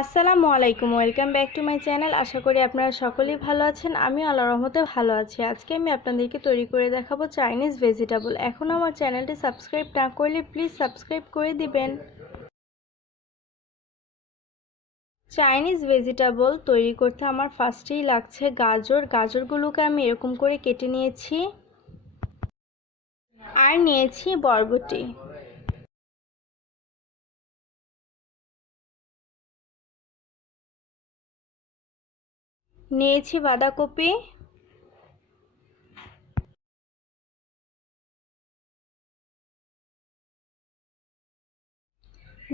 আসসালামু আলাইকুম, welcome back to my channel. আশা করি আপনারা সকলেই ভালো আছেন। আমি আল্লাহর রহমতে ভালো আছি। আজকে আমি আপনাদেরকে তৈরি করে দেখাবো চাইনিজ ভেজিটেবল। এখনও আমার চ্যানেলটি সাবস্ক্রাইব না করলে প্লিজ সাবস্ক্রাইব করে দিবেন। চাইনিজ ভেজিটেবল তৈরি করতে আমার ফার্স্টেই লাগছে গাজরগুলোকে আমি এরকম করে কেটে নিয়েছি। আর নিয়েছি বরবটি। নিয়েছি বাঁধাকপি।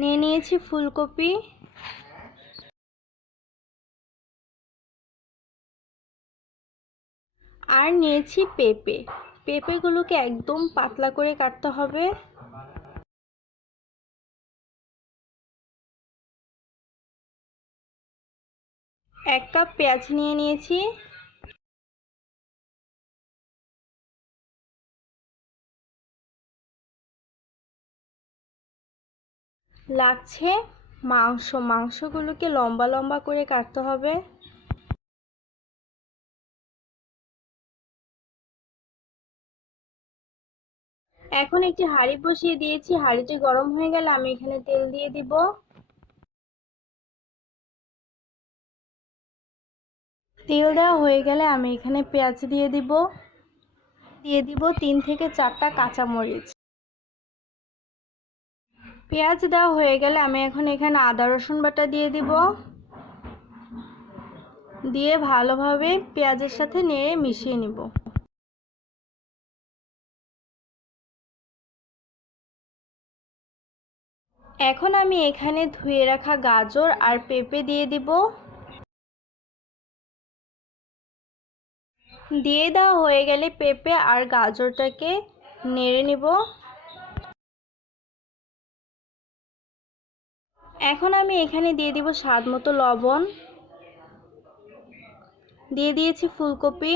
নিয়েছি ফুলকপি। আর নিয়েছি পেঁপেগুলোকে একদম পাতলা করে কাটতে হবে। 1 কাপ পেঁয়াজ নিয়েছি। লাগছে মাংসগুলোকে লম্বা লম্বা করে কাটতে হবে। এখন একটি হাঁড়ি বসিয়ে দিয়েছি। হাঁড়িটি গরম হয়ে গেলে আমি এখানে তেল দিয়ে দিব। তেল দেওয়া হয়ে গেলে আমি এখানে পেঁয়াজ দিয়ে দিব। 3 থেকে 4টা কাঁচামরিচ। পেঁয়াজ দেওয়া হয়ে গেলে আমি এখন এখানে আদা রসুন বাটা দিয়ে দিব। দিয়ে ভালোভাবে পেঁয়াজের সাথে নেড়ে মিশিয়ে নিব। এখন আমি এখানে ধুয়ে রাখা গাজর আর পেঁপে দিয়ে দিব। দিয়ে দেওয়া হয়ে গেলে পেঁপে আর গাজরটাকে নেড়ে নিব। এখন আমি এখানে দিয়ে দিব স্বাদ মতো লবণ। দিয়ে দিয়েছি ফুলকপি।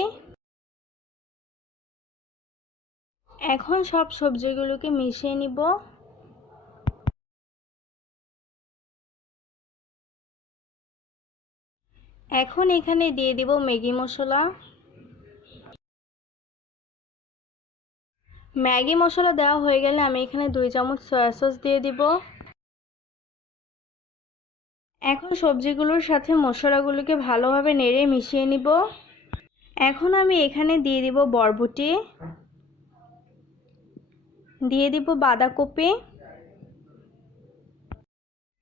এখন সব সবজিগুলোকে মিশিয়ে নিব। এখন এখানে দিয়ে দিব ম্যাগি মশলা। ম্যাগি মশলা দেওয়া হয়ে গেলে আমি এখানে 2 চামচ সয়া সস দিয়ে দিব। এখন সবজিগুলোর সাথে মশলাগুলোকে ভালোভাবে নেড়ে মিশিয়ে নিব। এখন আমি এখানে দিয়ে দিব বরবটি, দিয়ে দিব বাঁধাকপি।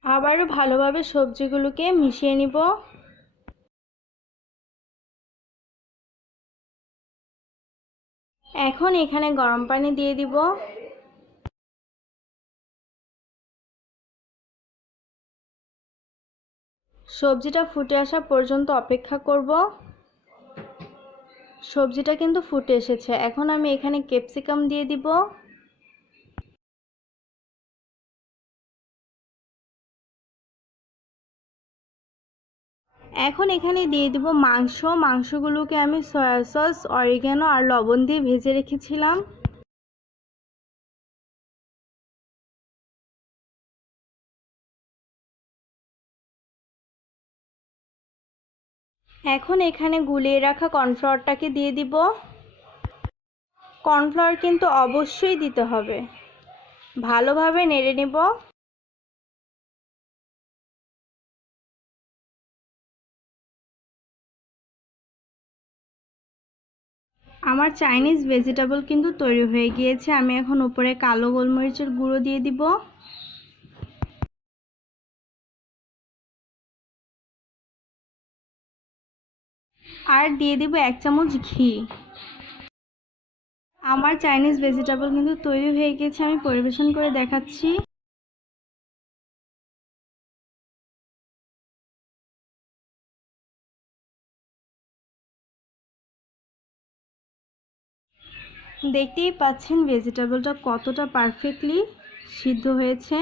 আবারও ভালোভাবে সবজিগুলোকে মিশিয়ে নিব। এখন এখানে গরম পানি দিয়ে দিব। সবজিটা ফুটে আসা পর্যন্ত অপেক্ষা করব। সবজিটা কিন্তু ফুটে এসেছে। এখন আমি এখানে ক্যাপসিকাম দিয়ে দিব। এখন এখানে দিয়ে দিব মাংসগুলোকে আমি সয়া সস, অরিগ্যানো আর লবণ দিয়ে ভেজে রেখেছিলাম। এখন এখানে গুলিয়ে রাখা কর্নফ্লাওয়ারটাকে দিয়ে দিব। কর্নফ্লাওয়ার কিন্তু অবশ্যই দিতে হবে। ভালোভাবে নেড়ে নেব। আমার চাইনিজ ভেজিটেবল কিন্তু তৈরি হয়ে গিয়েছে। আমি এখন উপরে কালো গোলমরিচের গুঁড়ো দিয়ে দিব। আর দিয়ে দিব 1 চামচ ঘি। আমার চাইনিজ ভেজিটেবল কিন্তু তৈরি হয়ে গিয়েছে। আমি পরিবেশন করে দেখাচ্ছি। দেখতেই পাচ্ছেন ভেজিটেবলটা কতটা পারফেক্টলি সিদ্ধ হয়েছে।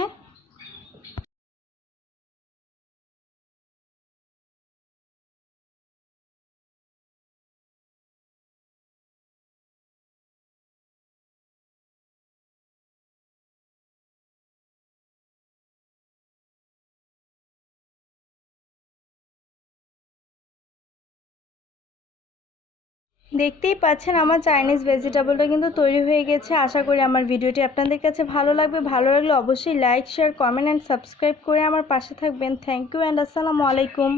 দেখতেই পাচ্ছেন আমার চাইনিজ ভেজিটেবলটা কিন্তু তৈরি হয়ে গেছে। আশা করি আমার ভিডিওটি আপনাদের কাছে ভালো লাগবে। ভালো লাগলে অবশ্যই like, share, comment and subscribe করে আমার পাশে থাকবেন। থ্যাংক ইউ অ্যান্ড আসসালামু আলাইকুম।